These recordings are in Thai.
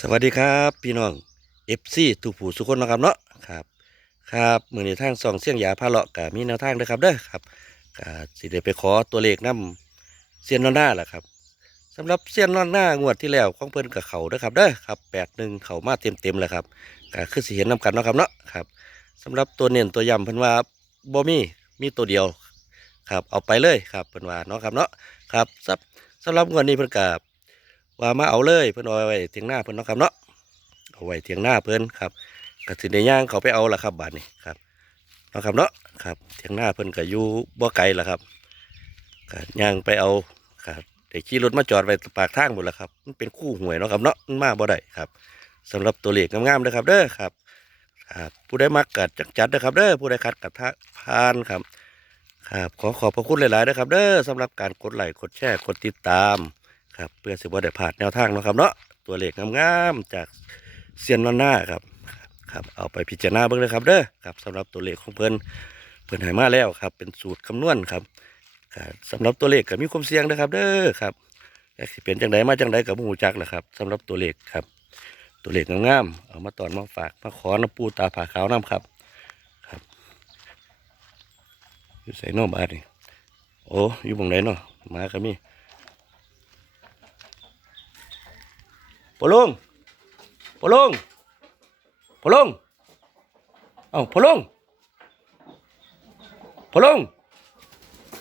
สวัสดีครับ พี่น้อง FC ทุกผู้สุกคนนะครับเนาะครับครับมือในทางสองเสียงยาพาเลาะกับมีแนวทางด้วยครับเด้อครับก็สิได้ไปขอตัวเลขนํเซียนนอนหน้าแหละครับสำหรับเซียนนอนหน้างวดที่แล้วของเพิ่นกับเขาด้อครับเด้อครับแปดหนึ่งเขามาเต็มเต็มเลยครับก็คือสิเห็นนํกันเนาะครับเนาะครับสำหรับตัวเน้นตัวย้ำเพิ่นว่าบ่มีมีตัวเดียวครับเอาไปเลยครับเพิ่นว่าเนาะครับเนาะครับสำสำหรับงวดนี้เพิ่นกับ ว่ามาเอาเลยเพิ่อนเอาไว้เทียงหน้าเพิ่อนเนาะครับเนาะเอาไว้เทียงหน้าเพิ่อนครับก็สิได้ย่างเขาไปเอาละครับบาดนี้ครับเนาะครับเนาะครับเทียงหน้าเพิ่อนก็อยู่บ่ไกลละครับก็ย่างไปเอาครับได้ขี่รถมาจอดไว้ปากทางหมดล้วครับมันเป็นคู่หวยเนาะครับเนาะมันมาบ่ได้ครับสำหรับตัวเลขงามๆเด้อครับเด้อครับครับผู้ใดมักกัดจักจัดเด้อครับเด้อผู้ใดคัดกัดทะพานครับครับขอขอบพระคุณหลายๆเด้อครับเด้อสำหรับการกดไลค์กดแชร์กดติดตาม ครับเพื่อสิบ่ได้พลาดแนวทางเนาะครับเนาะตัวเลขงามๆจากเซียนวันหน้าครับครับเอาไปพิจารณาเบิ่งเลยครับเด้อครับสำหรับตัวเลขของเพิ่นเพิ่นให้มาแล้วครับ เป็นสูตรคำนวณครับสำหรับตัวเลขก็มีความเสี่ยงนะครับ เด้อครับอยากสิเป็นจังไดมาจังไดกับหูจักแหละครับสำหรับตัวเลขครับ ตัวเลขงามๆเอามาตอนมาฝากมาขอน้ำปูตาผาขาวน้ำครับครับอยู่ใส่นอกบ้านนี่โอ้อยู่บงไหนเนาะมาก็มี พอลุงพอลุงพอลุงเอ้าพอลุงพอลุง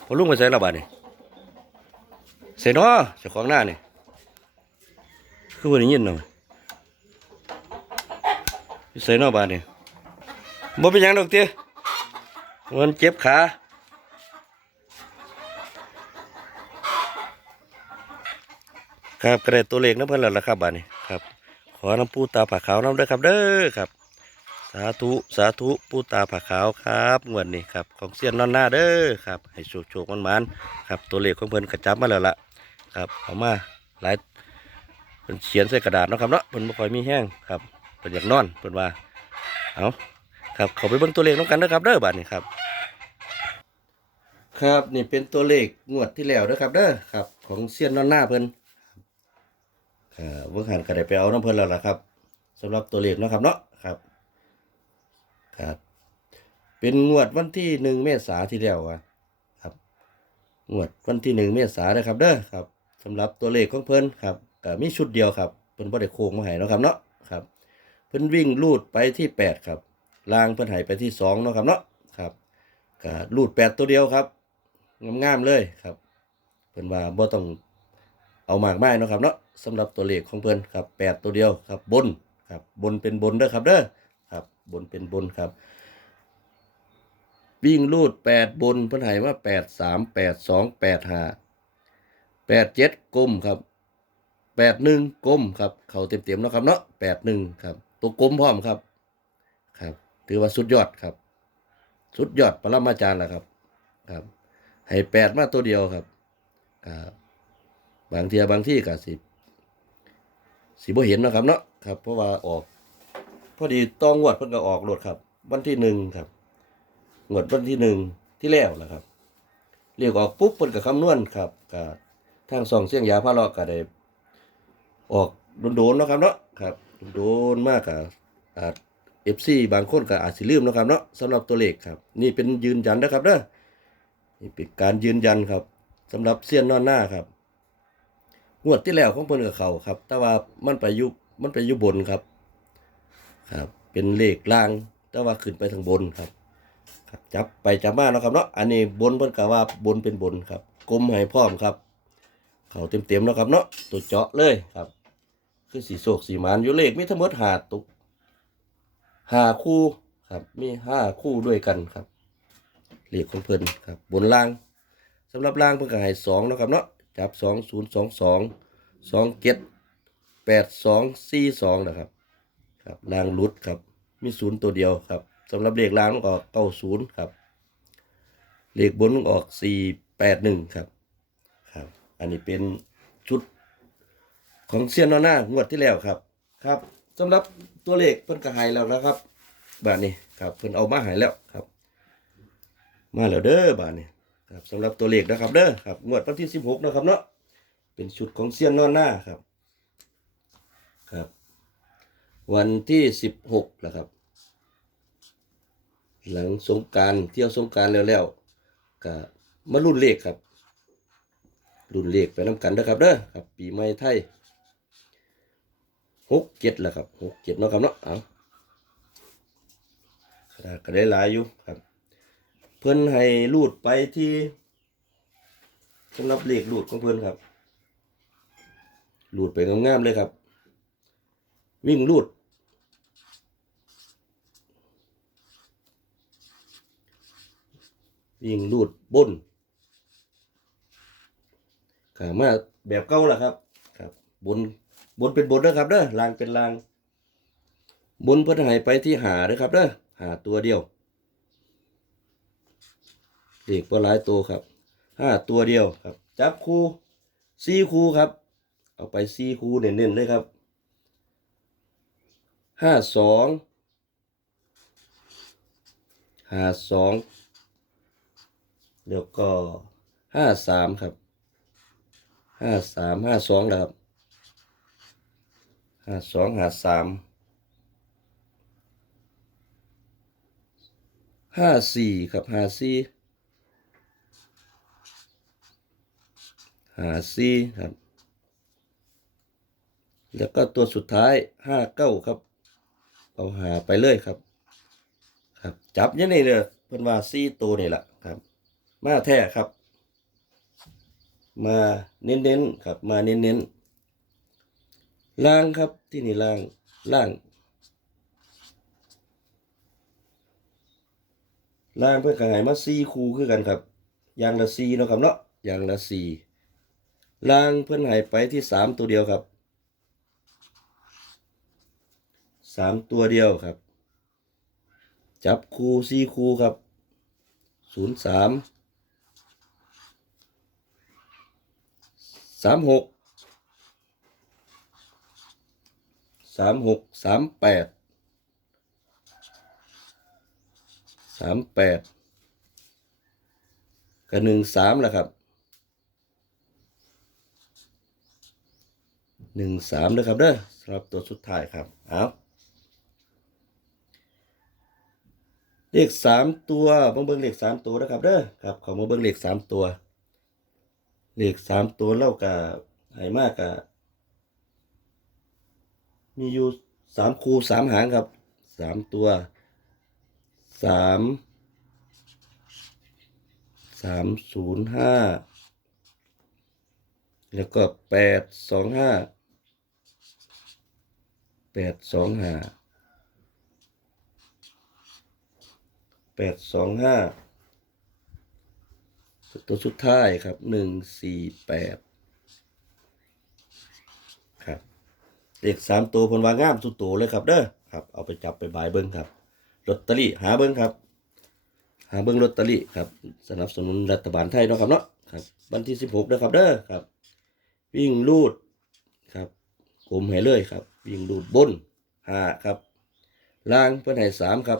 พอลุงไปใส่ละบาดนี่ใส่เนาะเจ้าของหน้านี่คือวันนี้ยินเนาะใส่เนาะบาดนี่บ่เป็นยังดอกเตี้ยมันเจ็บขา ครับกระเด็ตัวเลขน้ำเพิ่นแล้วล่ะครับบ้าดนี้ครับ ขอน้ำปูตาผาขาวน้ำด้อครับเด้อครับ สาธุสาธุปูตาผาขาวครับงวดนี้ครับของเสียนนอนหน้าเด้อครับ ให้โชคโชคมันมันครับตัวเลขของเพิ่นกระจับมาแล้วล่ะครับเอามาหลายเพิ่นเขียนใส่กระดาษเนาะครับเนาะเพิ่นบ่ค่อยมีแห้งครับเพิ่นอยากนอนเพิ่นว่าเอาครับเขาไปเบิ่งตัวเลขน้ำกันเด้อครับเด้อบาดนี้ครับ ครับนี่เป็นตัวเลขงวดที่แล้วเด้อครับเด้อครับ ของเสียนนอนหน้าเพิ่น ครับเมื่อหันก็ได้ไปเอาน้ำเพลินแล้วล่ะครับสำหรับตัวเลขนะครับเนาะครับครับเป็นงวดวันที่หนึ่งเมษาที่แล้วอะครับงวดวันที่หนึ่งเมษานะครับเด้อครับสำหรับตัวเลขของเพิ่นครับก็มีชุดเดียวครับเพิ่นบ่ได้โค้งมาให้นะครับเนาะครับเพิ่นวิ่งลูดไปที่แปดครับลางเพิ่นให้ไปที่สองเนาะครับเนาะครับก็ลูดแปดตัวเดียวครับงามๆเลยครับเพิ่นว่าบ่ต้อง เอามากไม้เนะครับเนาะสำหรับตัวเลขของเพิ่นครับแปดตัวเดียวครับบนครับบนเป็นบนเด้อครับเด้อครับบนเป็นบนครับ วิ่งลูดแปดบนเพิ่นให้ว่าแปดสามแปดสองแปดห้าแปดเจ็ดกลมครับแปดหนึ่งกลมครับ เขาเต็มๆเนะครับเนาะแปดหนึ่งครับตัวกลมพร้อมครับครับ ถือว่าสุดยอดครับ สุดยอดปรมาจารย์แหละครับ ครับ ให้แปดมาตัวเดียวครับครับ บางเทียบางที่ก็สิสิบ่เห็นนะครับเนาะครับ เพราะว่าออก พอดีต้องงวดเพิ่นก็ออกโลดครับ วันที่หนึ่งครับงวดวันที่หนึ่งที่แล้วนะครับ เรียกออกปุ๊บเพิ่นก็คำนวณครับก็ทางสองเสียงยาพาเลาะก็ได้ออกโดนๆนะครับเนาะครับโดนมากกับอาจเอฟซีบางคนก็อาจสิลืมนะครับเนาะสำหรับตัวเลขครับ นี่เป็นยืนยันนะครับเด้อนี่เป็นการยืนยันครับสำหรับเสี้ยนนอนหน้าครับ งวดที่แล้วของเพิ่นกับเขาครับ แต่ว่ามันไปอยู่มันไปอยู่บนครับ ครับ เป็นเลขล่าง แต่ว่าขึ้นไปทางบนครับครับ จับไปจับมาเนาะครับเนาะ อันนี้บนเพิ่นก็ว่าบนเป็นบนครับกลมให้พร้อมครับ เขาเต็มๆเนาะครับเนาะ ตัวเจาะเลยครับ คือสีโศกสีมานอยู่เลขมีทั้งหมดหาตุกหาคู่ครับ มีห้าคู่ด้วยกันครับเลขของเพิ่นครับ บนล่างสำหรับล่างเพิ่นก็ให้สองเนาะครับเนาะ จับสองศูนย์สองสองสองเจ็ดแปดสองสี่สองนะครับ ครับรางรุดครับ มีศูนย์ตัวเดียวครับสำหรับเลขรางออกเก้าศูนย์ครับ เลขบนออกสี่แปดหนึ่งครับ ครับ อันนี้เป็นชุดของเซียนนอหน้างวดที่แล้วครับ ครับสำหรับตัวเลขเพิ่นก็ใหายแล้วนะครับบาทนี้ครับเพิ่นเอามาหายแล้วครับ มาแล้วเด้อบาทนี้ ครับสำหรับตัวเลขนะครับเด้อครับงวดวันที่16นะครับเนาะเป็นชุดของเซียนนอนหน้าครับ ครับ วันที่สิบหกนะครับ หลังสงการเที่ยวสงการแล้วแล้วก็มารุ่นเลขครับ รุ่นเลขไปน้ำกันเด้อครับเด้อครับ ปีใหม่ไทยหกเจ็ดแล้วครับหกเจ็ดเนาะครับเนาะเอาขนาดก็ได้หลายอยู่ครับ เพื่อนให้รูดไปที่สำหรับเลขรูดของเพื่อนครับรูดไปงามๆเลยครับ วิ่งรูดวิ่งรูดบนขามาแบบเก่าล่ะครับครับ บนบนเป็นบนเด้อครับเด้อลางเป็นลาง บนเพื่อนให้ไปที่หาเด้อครับเด้อหาตัวเดียว เด็กว่าหลายตัวครับห้าตัวเดียวครับ จับคู่สี่คู่ครับ เอาไปสี่คู่เน้นๆเลยครับห้าสองห้าสองแล้วก็ห้าสามครับห้าสามห้าสองนะครับห้าสองห้าสามห้าสี่ครับห้าสี่ หาสี่ครับ แล้วก็ตัวสุดท้ายห้าเก้าครับ เอาหาไปเลยครับ ครับ จับยังไงเลยเพิ่อนว่าซีตัวนี่แหละครับ มาแท้ครับ มาเน้นๆครับ มาเน้นๆล่างครับที่นี่ล่างล่างล่างเพื่อนกระหายมาซีคูคือกันครับอยางละซีเนาะครับเนาะอยางละซี ล่างเพื่อนหายไปที่สามตัวเดียวครับสามตัวเดียวครับ จับคูซีคูครับศูนย์สามสามหกสามหกสามแปดสามแปดกับหนึ่งสามแหละครับ หนึ่งสามนะครับเด้อสำหรับตัวสุดท้ายครับเอาเลขสามตัวมาเบิ่งเลขสามตัวนะครับเด้อครับขามาเบิ่งเลขสามตัวเลขสามตัวเล่ากับไหมากกับมีอยู่สามคูสามหางครับสามตัวสามสามศูนย์ห้าแล้วก็แปดสองห้า แปดสองห้าแปดสองห้าตัวสุดท้ายครับหนึ่งสี่แปดครับเลขสามตัวเพนว่างามสุดโตเลยครับเด้อครับ เอาไปจับไปบายเบิ้งครับลอตเตอรี่หาเบิ้งครับ หาเบิ้งลอตเตอรี่ครับ สนับสนุนรัฐบาลไทยเนาะครับเนาะครับ วันที่สิบหกนะครับเด้อครับ วิ่งลูดครับกลมให้เลยครับ วิ่งลูดบนห้าครับ ล่างเพื่อนให้สามครับ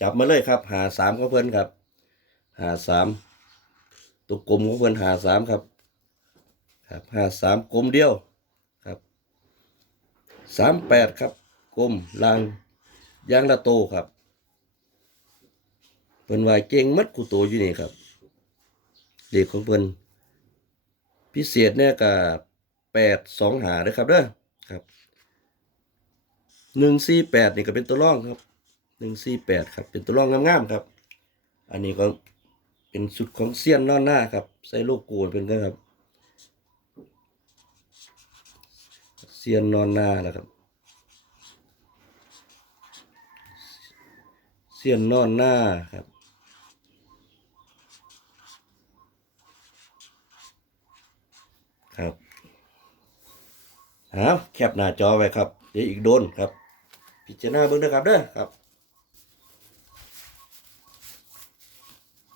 จับมาเลยครับ หาสามของเพื่อนครับ หาสามตัวกลมของเพื่อนหาสามครับ ครับหาสามกลมเดียวครับสามแปดครับ กลมลางยางละโตครับเพิ่นว่าเก่งมัดกูโตอยู่นี่ครับเด็กของเพิ่น พิเศษเนี่ยกับแปดสองหาเด้อครับเด้อครับหนึ่งสี่แปดนี่ก็เป็นตัวร่องครับหนึ่งสี่แปดครับ เป็นตัวร่องงามๆครับ อันนี้ก็เป็นสุดของเซียนนอนหน้าครับ ใส่โลโก้เป็นกันครับเซียนนอนหน้าแล้วครับเซียนนอนหน้าครับ ครับหาแคปหน้าจอไว้ครับ เดี๋ยวอีกโดนครับ พิจารณาเบิ่งเด้อครับเด้อครับ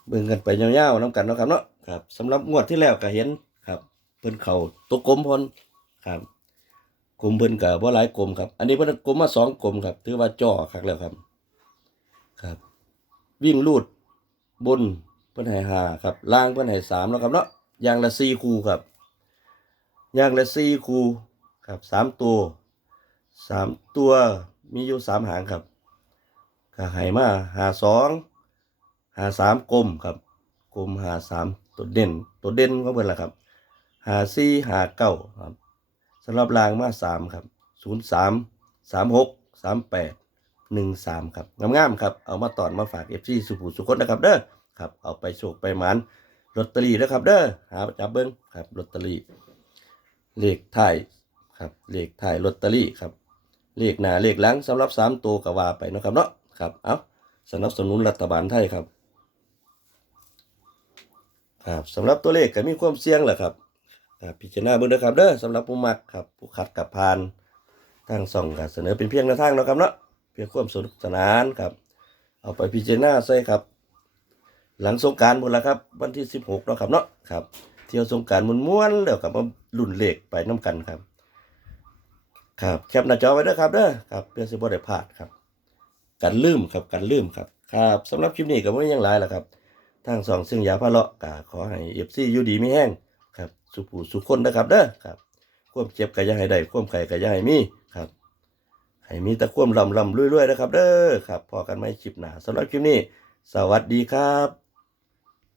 เบิ่งกันไปยาวๆน้ำกันเนาะครับเนาะครับสำหรับงวดที่แล้วก็เห็นครับเพิ่นเข่าตัวกลมพนครับกลมเพิ่นกับว่าหลายกลมครับ อันนี้เพิ่นกลมมาสองกลมครับ ถือว่าจ่อคักแล้วครับ ครับ วิ่งลูดบนเพิ่นให้ห้าครับล่างเพิ่นให้สามแล้วครับเนาะอย่างละสี่คู่ครับ อย่างละสี่คู่ครับสามตัวสามตัวมีอยู่สามหางครับก็ให้มาหาสองหาสามกลมครับกลมหาสามตัวเด่น ตัวเด่นก็เพิ่นละครับหาสี่หาเก้าครับสำหรับรางมาสามครับศูนย์สามสามหกสามแปดหนึ่งสามครับงามๆครับ เอามาตอนมาฝากเอฟซีสุภูสุคนนะครับเด้อครับ เอาไปโชคไปหมันลอตเตอรี่นะครับเด้อหาจับเบิ้งครับลอตเตอรี่ เลขท้ายครับเลขท้ายลอตเตอรี่ครับเลขหน้าเลขหลังสำหรับสามตัวก็ว่าไปเนาะครับเนาะครับเอาสนับสนุนรัฐบาลไทยครับครับสำหรับตัวเลขก็มีความเสี่ยงแหละครับพิจารณาเบิ่งนะครับเด้อสำหรับผู้มักครับผู้ขัดกับพานทางส่องก็เสนอเป็นเพียงแนวทางเนาะครับเนาะเพียงความสนุกสนานครับ เอาไปพิจารณาใส่ครับ หลังสงการหมดแล้วครับ วันที่ 16เนาะครับเนาะครับ เที่ยวสงการม้วนๆแล้วกับมาลุ่นเลขไปน้ำกันครับ ครับแคปหน้าจอไว้ด้อครับเด้อครับเพื่อสิบ่ได้พลาดครับกันลืมครับกันลืมครับ ครับสำหรับคลิปนี้ก็บ่มีหยังหลายล้วครับทางสองซึ่งยาพะเลาะก็ขอให้ FC อยู่ดีไมีแห้งครับ สุผูสุขคนนะครับเด้อครับความเจ็บก็อย่าให้ได้ความไข้ก็อย่าให้มีครับให้มีต่ควมลำลำรวยๆนะครับ เด้อครับพอกันไหมคลิปหน้าสำหรับคลิปนี้ สวัสดีครับ